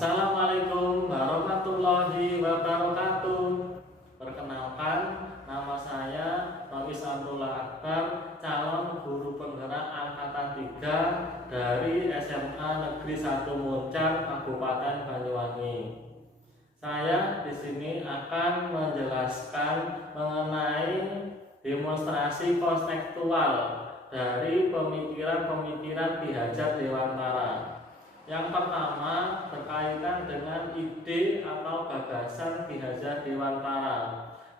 Assalamualaikum warahmatullahi wabarakatuh. Perkenalkan, nama saya Rois Amrullah Akbar, calon guru penggerak angkatan 3 dari SMA Negeri 1 Muncar, Kabupaten Banyuwangi. Saya di sini akan menjelaskan mengenai demonstrasi konseptual dari pemikiran-pemikiran Ki Hajat Dewantara. Yang pertama berkaitan dengan ide atau gagasan Ki Hajat Dewantara,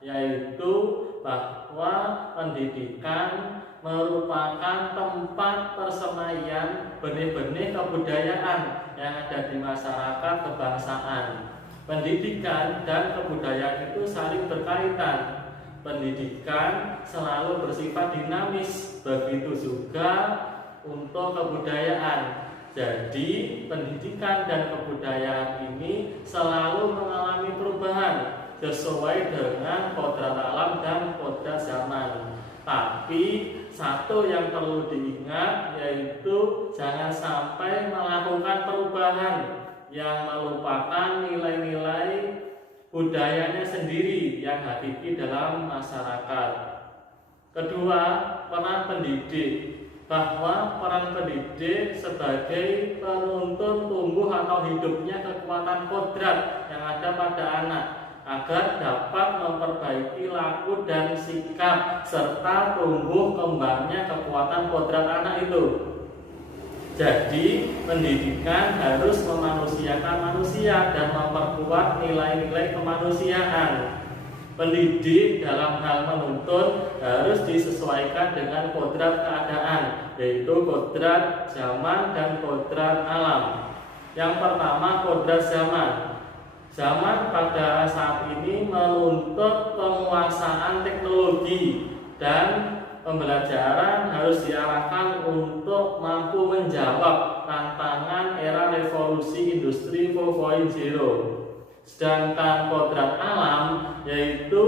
yaitu bahwa pendidikan merupakan tempat persemaian benih-benih kebudayaan yang ada di masyarakat kebangsaan. Pendidikan dan kebudayaan itu saling berkaitan. Pendidikan selalu bersifat dinamis, begitu juga untuk kebudayaan. Jadi pendidikan dan kebudayaan ini selalu mengalami perubahan sesuai dengan kodrat alam dan kodrat zaman. Tapi satu yang perlu diingat, yaitu jangan sampai melakukan perubahan yang melupakan nilai-nilai budayanya sendiri yang hakiki dalam masyarakat. Kedua, peran pendidik, bahwa peran pendidik sebagai penuntun tumbuh atau hidupnya kekuatan kodrat yang ada pada anak, agar dapat memperbaiki laku dan sikap serta tumbuh kembangnya kekuatan kodrat anak itu. Jadi pendidikan harus memanusiakan manusia dan memperkuat nilai-nilai kemanusiaan. Pendidik dalam hal menuntun harus disesuaikan dengan kodrat keadaan, yaitu kodrat zaman dan kodrat alam. Yang pertama, kodrat zaman. Zaman pada saat ini menuntut penguasaan teknologi dan pembelajaran harus diarahkan untuk mampu menjawab tantangan era revolusi industri 4.0. Sedangkan kodrat alam, yaitu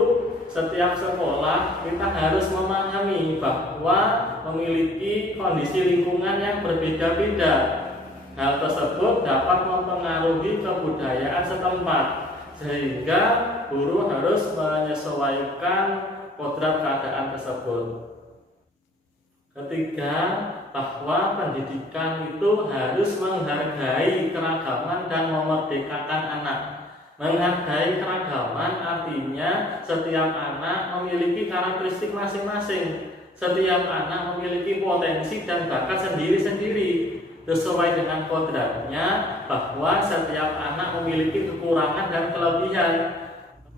setiap sekolah kita harus memahami bahwa memiliki kondisi lingkungan yang berbeda-beda. Hal tersebut dapat mempengaruhi kebudayaan setempat, sehingga guru harus menyesuaikan kodrat keadaan tersebut. Ketiga, bahwa pendidikan itu harus menghargai keragaman dan memerdekakan anak. Menghargai keragaman artinya setiap anak memiliki karakteristik masing-masing. Setiap anak memiliki potensi dan bakat sendiri-sendiri sesuai dengan kodratnya, bahwa setiap anak memiliki kekurangan dan kelebihan.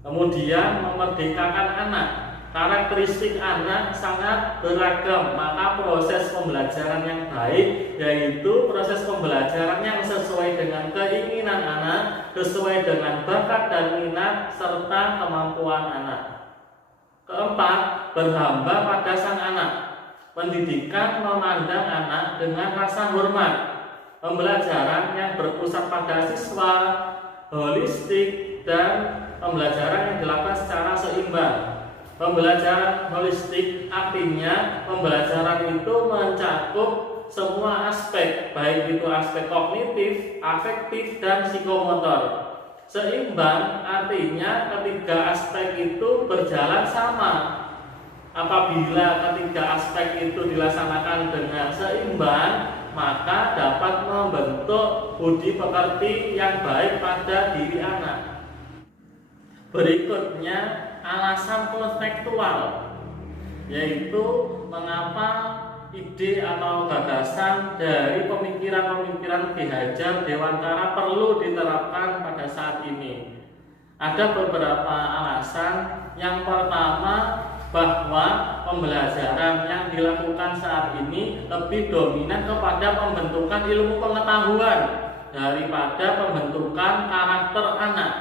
Kemudian memerdekakan anak. Karakteristik anak sangat beragam, maka proses pembelajaran yang baik yaitu proses pembelajaran yang sesuai dengan keinginan anak, sesuai dengan bakat dan minat serta kemampuan anak. Keempat, berhamba pada sang anak. Pendidikan memandang anak dengan rasa hormat. Pembelajaran yang berpusat pada siswa, holistik, dan pembelajaran yang dilakukan secara seimbang. Pembelajaran holistik artinya pembelajaran itu mencakup semua aspek, baik itu aspek kognitif, afektif, dan psikomotor. Seimbang artinya ketiga aspek itu berjalan sama. Apabila ketiga aspek itu dilaksanakan dengan seimbang, maka dapat membentuk budi pekerti yang baik pada diri anak. Berikutnya, alasan konseptual, yaitu mengapa ide atau gagasan dari pemikiran-pemikiran Ki Hajat Dewantara perlu diterapkan pada saat ini. Ada beberapa alasan. Yang pertama, bahwa pembelajaran yang dilakukan saat ini lebih dominan kepada pembentukan ilmu pengetahuan daripada pembentukan karakter anak.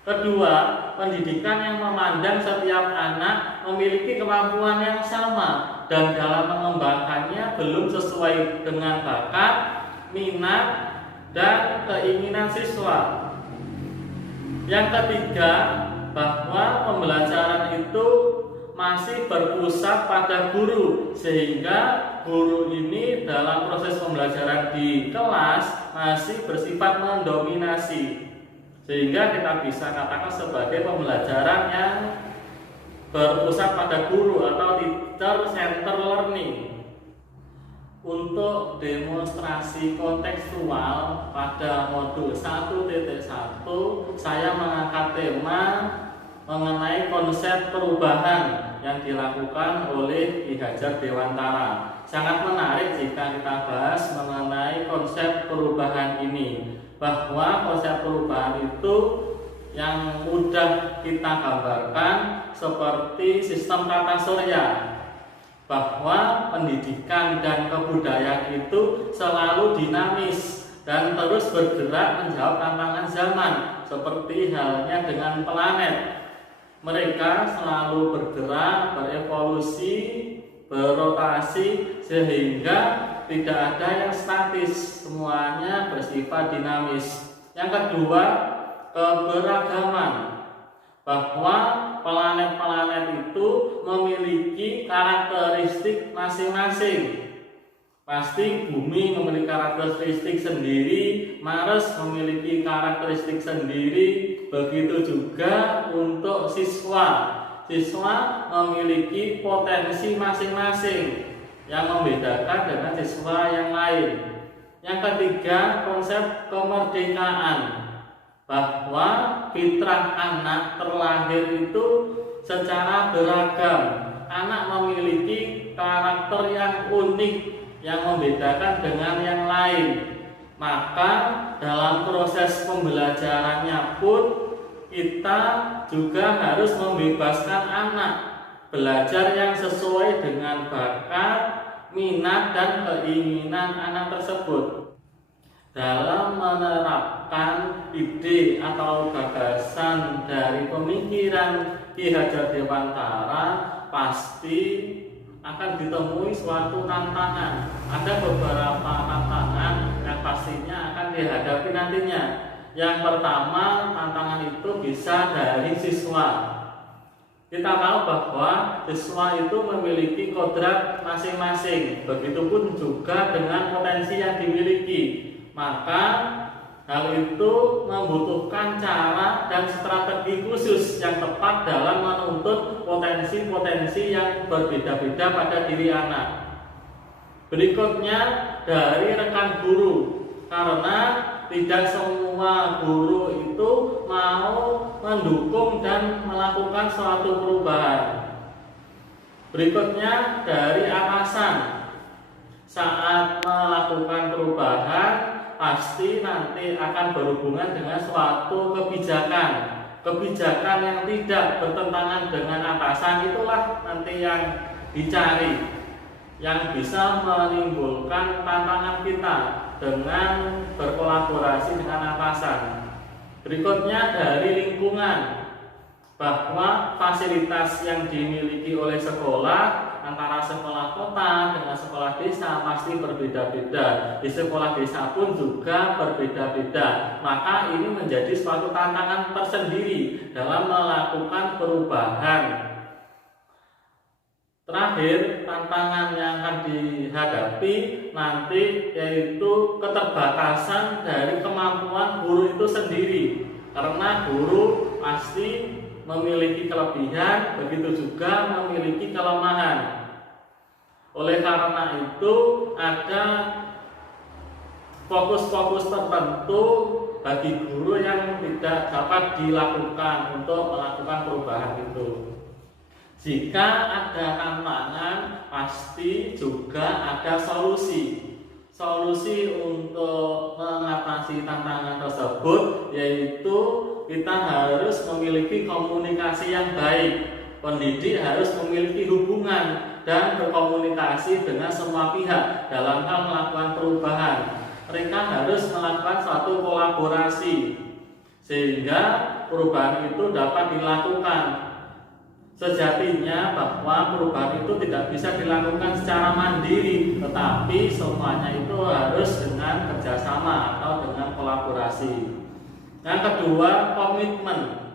Kedua, pendidikan yang memandang setiap anak memiliki kemampuan yang sama dan dalam mengembangkannya belum sesuai dengan bakat, minat, dan keinginan siswa. Yang ketiga, bahwa pembelajaran itu masih berpusat pada guru, sehingga guru ini dalam proses pembelajaran di kelas masih bersifat mendominasi, sehingga kita bisa katakan sebagai pembelajaran yang berpusat pada guru atau teacher center learning. Untuk demonstrasi kontekstual pada modul 1.1 saya mengangkat tema mengenai konsep perubahan yang dilakukan oleh Ki Hajar Dewantara. Sangat menarik jika kita bahas mengenai konsep perubahan ini, bahwa konsep perubahan itu yang mudah kita gambarkan seperti sistem tata surya, bahwa pendidikan dan kebudayaan itu selalu dinamis dan terus bergerak menjawab tantangan zaman, seperti halnya dengan planet. Mereka selalu bergerak, berevolusi, berotasi, sehingga tidak ada yang statis, semuanya bersifat dinamis. Yang kedua, keberagaman, bahwa planet-planet itu memiliki karakteristik masing-masing. Pasti bumi memiliki karakteristik sendiri, Mars memiliki karakteristik sendiri, begitu juga untuk siswa. Siswa memiliki potensi masing-masing yang membedakan dengan siswa yang lain. Yang ketiga, konsep kemerdekaan, bahwa fitrah anak terlahir itu secara beragam. Anak memiliki karakter yang unik yang membedakan dengan yang lain. Maka dalam proses pembelajarannya pun kita juga harus membebaskan anak belajar yang sesuai dengan bakat, minat, dan keinginan anak tersebut. Dalam menerapkan ide atau gagasan dari pemikiran Ki Hajar Dewantara, pasti akan ditemui suatu tantangan. Ada beberapa tantangan yang pastinya akan dihadapi nantinya. Yang pertama, tantangan itu bisa dari siswa. Kita tahu bahwa siswa itu memiliki kodrat masing-masing, begitupun juga dengan potensi yang dimiliki. Maka hal itu membutuhkan cara dan strategi khusus yang tepat dalam menuntut potensi-potensi yang berbeda-beda pada diri anak. Berikutnya dari rekan guru, karena tidak semua guru itu mau mendukung dan melakukan suatu perubahan. Berikutnya dari atasan, saat melakukan perubahan pasti nanti akan berhubungan dengan suatu kebijakan. Kebijakan yang tidak bertentangan dengan atasan itulah nanti yang dicari, yang bisa menimbulkan tantangan kita dengan berkolaborasi dengan atasan. Berikutnya dari lingkungan, bahwa fasilitas yang dimiliki oleh sekolah antara sekolah kota dengan sekolah desa pasti berbeda-beda. Di sekolah desa pun juga berbeda-beda. Maka ini menjadi suatu tantangan tersendiri dalam melakukan perubahan. Terakhir, tantangan yang akan dihadapi nanti yaitu keterbatasan dari kemampuan guru itu sendiri. Karena guru pasti memiliki kelebihan, begitu juga memiliki kelemahan. Oleh karena itu ada fokus-fokus tertentu bagi guru yang tidak dapat dilakukan untuk melakukan perubahan itu. Jika ada tantangan, pasti juga ada solusi. Solusi untuk mengatasi tantangan tersebut yaitu kita harus memiliki komunikasi yang baik. Pendidik harus memiliki hubungan dan berkomunikasi dengan semua pihak dalam hal melakukan perubahan. Mereka harus melakukan suatu kolaborasi sehingga perubahan itu dapat dilakukan. Sejatinya bahwa perubahan itu tidak bisa dilakukan secara mandiri, tetapi semuanya itu harus dengan kerjasama atau dengan kolaborasi. Yang kedua, komitmen.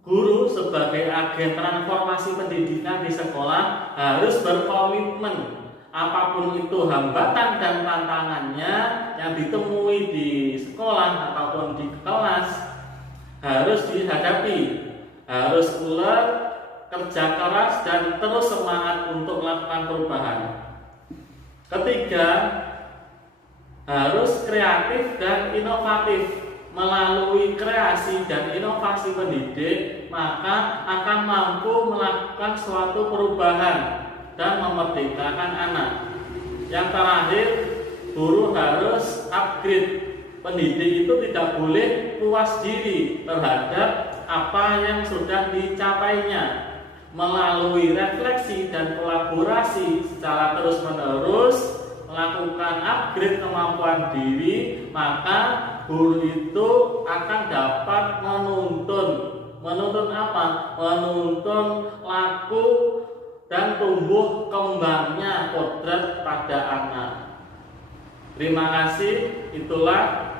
Guru sebagai agen transformasi pendidikan di sekolah harus berkomitmen apapun itu hambatan dan tantangannya yang ditemui di sekolah ataupun di kelas harus dihadapi, harus ulet, kerja keras dan terus semangat untuk melakukan perubahan. Ketiga, harus kreatif dan inovatif. Melalui kreasi dan inovasi pendidik, maka akan mampu melakukan suatu perubahan dan memerdekakan anak. Yang terakhir, guru harus upgrade. Pendidik itu tidak boleh puas diri terhadap apa yang sudah dicapainya. Melalui refleksi dan kolaborasi secara terus-menerus melakukan upgrade kemampuan diri, maka guru itu akan dapat menuntun apa? Menuntun laku dan tumbuh kembangnya kodrat pada anak. Terima kasih, itulah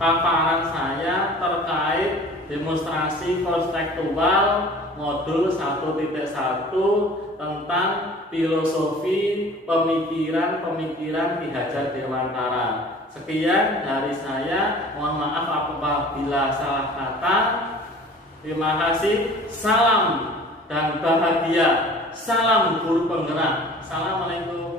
paparan saya terkait demonstrasi konstekstual modul 1.1 tentang filosofi pemikiran Ki Hajar Dewantara. Sekian dari saya, mohon maaf apabila salah kata. Terima kasih, salam dan bahagia, salam guru penggerak. Assalamualaikum.